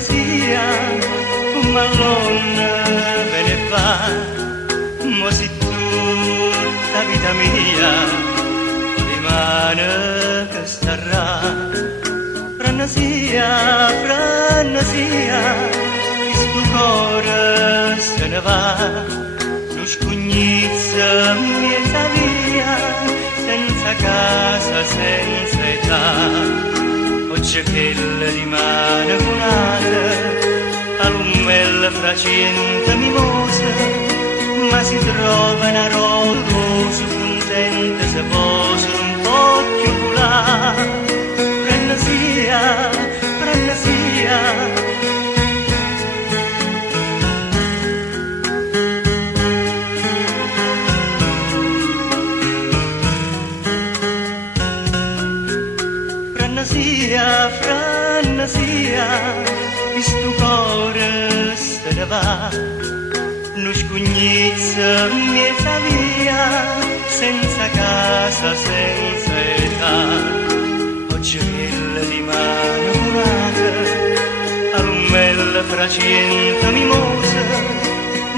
sia un mallone ve ne fa, mo si tutta vita mia rimane che starà. Franna sia, questo cuore se ne va, non scugnizza miezza via, senza casa, senza età. Oggi che le rimane un'altra, all'ummella fra cento mimose, ma si trova una rosa contenta se fosse un po' più là. Prenna sia, franna sia, questo cuore se ne va, non scugnizza miezza via, senza casa, senza età. Oggi che le rimane un'altra, all'ummella fra cento mimose,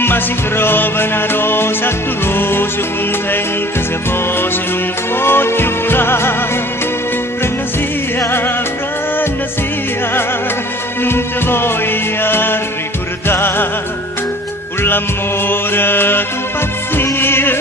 ma si trova una rosa dolorosa, contenta se fosse un po' più là. Franna sia, non ti voglio ricordare, con l'amore tu pazzia,